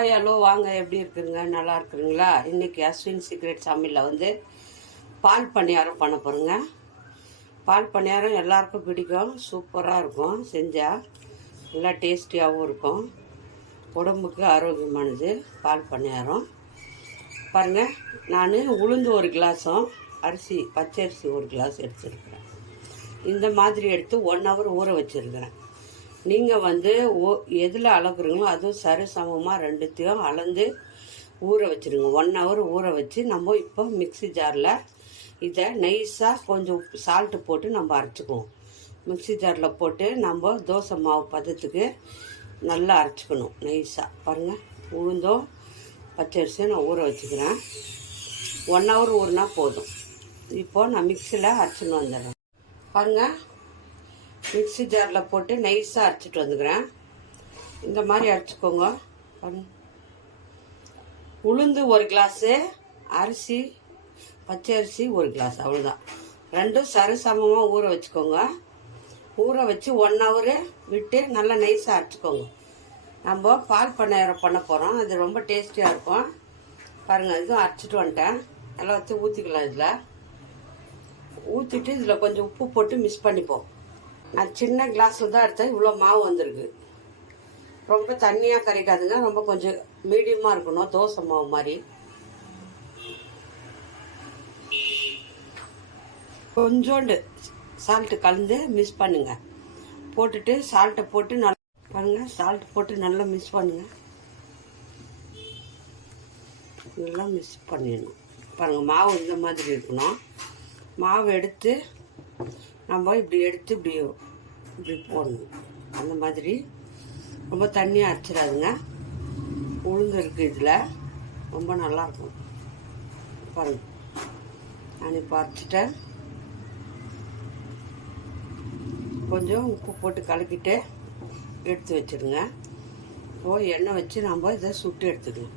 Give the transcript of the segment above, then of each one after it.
Hi hello வாங்க, எப்படி இருக்குங்க? நல்லா இருக்குங்களா? இன்றைக்கி அஸ்வின் சீக்ரெட் சமையலில் வந்து பால் பணியாரம் பண்ண போகிறோங்க. பால் பணியாரம் எல்லாருக்கும் பிடிக்கும், சூப்பராக இருக்கும். செஞ்சால் நல்லா டேஸ்டியாகவும் இருக்கும், உடம்புக்கு ஆரோக்கியமானது பால் பணியாரம். பாருங்கள், நான் உளுந்து ஒரு கிளாஸும் அரிசி பச்சரிசி ஒரு கிளாஸ் எடுத்துருக்கிறேன். இந்த மாதிரி எடுத்து 1 ஹவர் ஊற வச்சுருக்கிறேன். நீங்கள் வந்து எதில் அளக்குறீங்களோ அதுவும் சரி சமமாக ரெண்டுத்தையும் அளந்து ஊற வச்சுருங்க. 1 ஹவர் ஊற வச்சு நம்ம இப்போ மிக்ஸி ஜாரில் இதை நைஸாக கொஞ்சம் சால்ட்டு போட்டு நம்ம அரைச்சிக்குவோம். மிக்ஸி ஜாரில் போட்டு நம்ம தோசை மாவு பதத்துக்கு நல்லா அரைச்சிக்கணும் நைஸாக. பாருங்கள், உளுந்தும் பச்சரிசியும் நான் ஊற வச்சுக்கிறேன். 1 ஹவர் ஊறினா போதும். இப்போது நான் மிக்சியில் அரைச்சின்னு வந்துடுறேன். பாருங்கள், மிக்ஸி ஜாரில் போட்டு நைஸாக அரைச்சிட்டு வந்துக்கிறேன். இந்த மாதிரி அரைச்சிக்கோங்க. உளுந்து 1 கிளாஸு, அரிசி பச்சை அரிசி 1 கிளாஸ், அவ்வளோதான். ரெண்டும் சரிசமமாக ஊற வச்சுக்கோங்க. ஊற வச்சு 1 ஹவர் விட்டு நல்லா நைஸாக அரைச்சிக்கோங்க. நம்ம பால் பணியாரம் பண்ண போகிறோம், அது ரொம்ப டேஸ்டியாக இருக்கும். பாருங்கள், இதுவும் அரைச்சிட்டு வந்துட்டேன். எல்லாத்தையும் ஊற்றிக்கலாம். இதில் ஊற்றிட்டு இதில் கொஞ்சம் உப்பு போட்டு மிக்ஸ் பண்ணிப்போம். நான் சின்ன கிளாஸில் தான் எடுத்தேன், இவ்வளோ மாவு வந்திருக்கு. ரொம்ப தண்ணியாக கரைக்காதுங்க, ரொம்ப கொஞ்சம் மீடியமாக இருக்கணும், தோசை மாவு மாதிரி. கொஞ்சோண்டு சால்ட்டு கலந்து மிக்ஸ் பண்ணுங்க. போட்டுட்டு சால்ட்டை போட்டு நல்லா பாருங்கள், சால்ட் போட்டு நல்லா மிக்ஸ் பண்ணுங்க. நல்லா மிக்ஸ் பண்ணிடணும். பாருங்கள், மாவு இந்த மாதிரி இருக்கணும். மாவு எடுத்து நம்ம இப்படி எடுத்து இப்படி போடணும். அந்த மாதிரி ரொம்ப தண்ணியாக அரைச்சிடாதுங்க. உளுந்து இருக்குது இதில், ரொம்ப நல்லாயிருக்கும். பாருங்கள், நான் இப்போ அரைச்சிட்டேன். கொஞ்சம் உப்பு போட்டு கலக்கிட்டு எடுத்து வச்சுருங்க. இப்போது எண்ணெய் வச்சு நம்ம இதை சுட்டு எடுத்துக்கலாம்.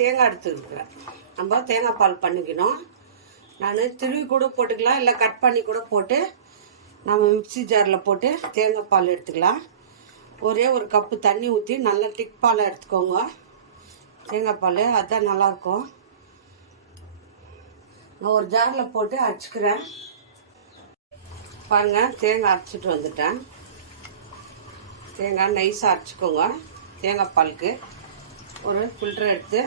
தேங்காய் எடுத்துக்கிறேன். நம்ம தேங்காய் பால் பண்ணிக்கணும். நான் திருவி கூட போட்டுக்கலாம், இல்லை கட் பண்ணி கூட போட்டு நம்ம மிக்ஸி ஜாரில் போட்டு தேங்காய் பால் எடுத்துக்கலாம். ஒரே 1 கப்பு தண்ணி ஊற்றி நல்லா திக் பாலை எடுத்துக்கோங்க. தேங்காய் பால் அதுதான் நல்லாயிருக்கும். நான் ஒரு ஜாரில் போட்டு அரைச்சிக்கிறேன். பாருங்கள், தேங்காய் அரைச்சிட்டு வந்துட்டேன். தேங்காய் நைஸாக அரைச்சிக்கோங்க. தேங்காய் பாலுக்கு ஒரு ஃபில்டர் எடுத்து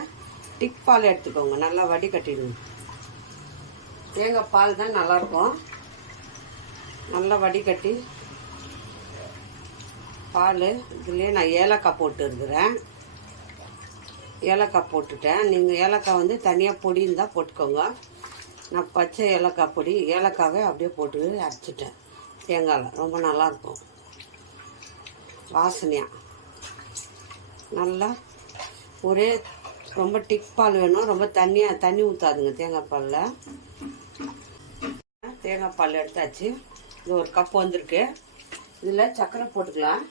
திக் பால் எடுத்துக்கோங்க, நல்லா வடிகட்டிடுங்க. தேங்காய் பால் தான் நல்லாயிருக்கும். நல்லா வடிகட்டி பால் இதுலேயே நான் ஏலக்காய் போட்டு இருக்கிறேன். ஏலக்காய் போட்டுட்டேன். நீங்கள் ஏலக்காய் வந்து தனியாக பொடி இருந்தால் போட்டுக்கோங்க. நான் பச்சை ஏலக்காய் பொடி, ஏலக்காவை அப்படியே போட்டு அரைச்சிட்டேன். தேங்காயில் ரொம்ப நல்லாயிருக்கும், வாசனையாக. நல்லா ஒரே ரொம்ப டிக் பால் வேணும், ரொம்ப தண்ணி ஊற்றாதுங்க தேங்காய் பாலில். தேங்காய் பால் எடுத்தாச்சு. இது 1 கப் வந்திருக்கு. இதில் சர்க்கரை போட்டுக்கலாம்.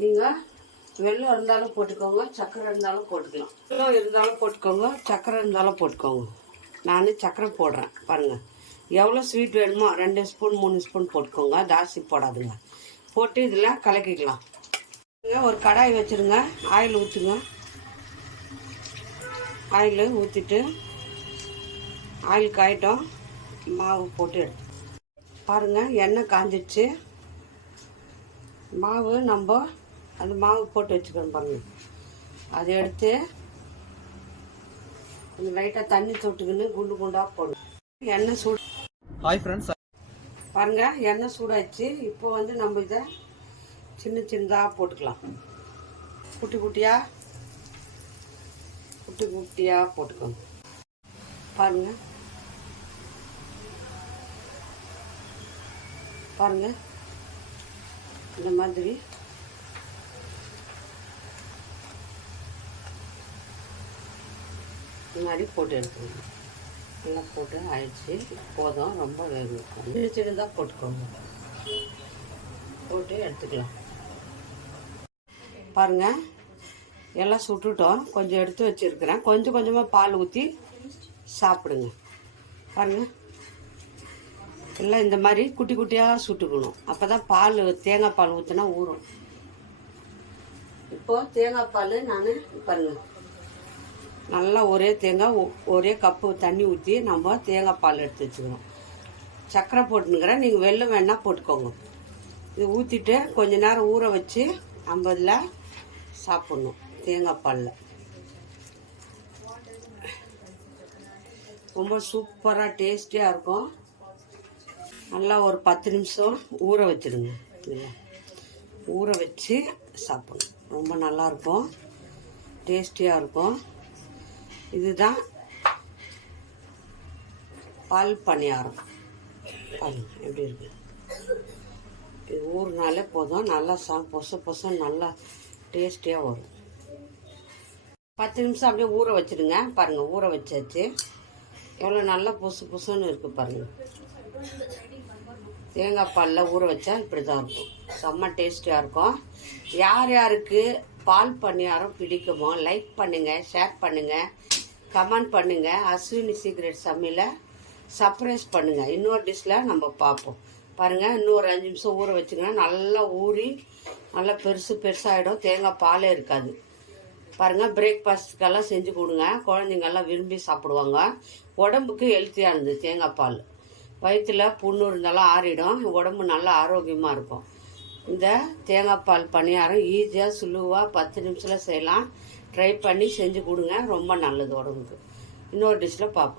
நீங்கள் வெல்லம் இருந்தாலும் போட்டுக்கோங்க, சர்க்கரை இருந்தாலும் போட்டுக்கலாம். வெல்லம் இருந்தாலும் போட்டுக்கோங்க, சர்க்கரை இருந்தாலும் போட்டுக்கோங்க. நான் சர்க்கரை போடுறேன். பாருங்கள், எவ்வளோ ஸ்வீட் வேணுமோ 2 ஸ்பூன் 3 ஸ்பூன் போட்டுக்கோங்க, ஜாஸ்தி போடாதுங்க. போட்டு இதில் கலக்கிக்கலாம். ஒரு கடாய் வச்சுருங்க, ஆயில் ஊற்றுங்க. ஆயில் ஊற்றிட்டு ஆயில் காயட்டும், மாவு போட்டு எடுத்து பாருங்கள். எண்ணெய் காஞ்சிடுச்சு. மாவு நம்ம அந்த மாவு போட்டு வச்சுக்கணும். பாருங்கள், அதை எடுத்து கொஞ்சம் லைட்டாக தண்ணி தொட்டுக்கின்னு குண்டு குண்டாக போடணும். எண்ணெய் சூடு. ஹாய் ஃப்ரெண்ட்ஸ், பாருங்கள், எண்ணெய் சூடாச்சு. இப்போ வந்து நம்ம இதை சின்னதாக போட்டுக்கலாம். குட்டி குட்டியாக போட்டுக்கோங்க. பாருங்கள், இந்த மாதிரி போட்டு எடுத்துக்கணும். நல்லா போட்டு ஆயிடுச்சு. போதும், ரொம்ப வேகும். சின்னதாக போட்டுக்கோங்க. போட்டு எடுத்துக்கலாம். பாருங்கள், எல்லாம் சுட்டுட்டோம். கொஞ்சம் எடுத்து வச்சுருக்கிறேன். கொஞ்சம் கொஞ்சமாக பால் ஊற்றி சாப்பிடுங்க. பாருங்கள், எல்லாம் இந்த மாதிரி குட்டி குட்டியாக சுட்டுக்கணும். அப்போ தான் பால் தேங்காய் பால் ஊற்றினா ஊறும். இப்போ தேங்காய் பால் நான் பாருங்கள் நல்லா ஒரே தேங்காய் ஒரே கப்பு தண்ணி ஊற்றி நம்ம தேங்காய் பால் எடுத்து வச்சுக்கணும். சர்க்கரை போட்டுனுக்கிறேன், நீங்கள் வெல்லம் வேணால் போட்டுக்கோங்க. இது ஊற்றிட்டு கொஞ்ச நேரம் ஊற வச்சு நம்ம இதில் சாப்பிட்ணும். தேங்காய் பாலில் ரொம்ப சூப்பராக டேஸ்டியாக இருக்கும். நல்லா ஒரு 10 நிமிஷம் ஊற வச்சுடுங்க. இதில் ஊற வச்சு சாப்பிடணும், ரொம்ப நல்லாயிருக்கும், டேஸ்டியாக இருக்கும். இதுதான் பால் பணியாரம். பாருங்க எப்படி இருக்கு. இது ஊறினாலே போதும், நல்லா பொசம் நல்லா டேஸ்டியாக வரும். 10 நிமிஷம் அப்படியே ஊற வச்சுடுங்க. பாருங்கள் ஊற வச்சாச்சு, எவ்வளோ நல்லா பொசுன்னு இருக்குது பாருங்கள். தேங்காய் பாலில் ஊற வச்சா இப்படி தான் இருக்கும், செம்ம டேஸ்டியாக இருக்கும். யார் யாருக்கு பால் பணியாரம் பிடிக்குமோ லைக் பண்ணுங்கள், ஷேர் பண்ணுங்கள், கமெண்ட் பண்ணுங்கள். அஸ்வினி சீக்ரெட் சமையலை சர்ப்ரைஸ் பண்ணுங்கள். இன்னொரு டிஷ்ஷில் நம்ம பார்ப்போம். பாருங்கள் இன்னொரு 5 நிமிஷம் ஊற வச்சுங்கன்னா நல்லா ஊறி நல்லா பெருசாகிடும். தேங்காய் பாலே இருக்காது. பாருங்கள் பிரேக்ஃபாஸ்ட்டுக்கெல்லாம் செஞ்சு கொடுங்க, குழந்தைங்கெல்லாம் விரும்பி சாப்பிடுவாங்க. உடம்புக்கு ஹெல்த்தியானது தேங்காய் பால். வயிற்றில் புண்ணு இருந்தாலும் ஆறிடும், உடம்பு நல்லா ஆரோக்கியமாக இருக்கும். இந்த தேங்காய் பால் பணியாரம் ஈஸியாக சுலுவாக 10 நிமிஷத்தில் செய்யலாம். ட்ரை பண்ணி செஞ்சு கொடுங்க, ரொம்ப நல்லது உடம்புக்கு. இன்னொரு டிஷ்ஷில் பார்ப்போம்.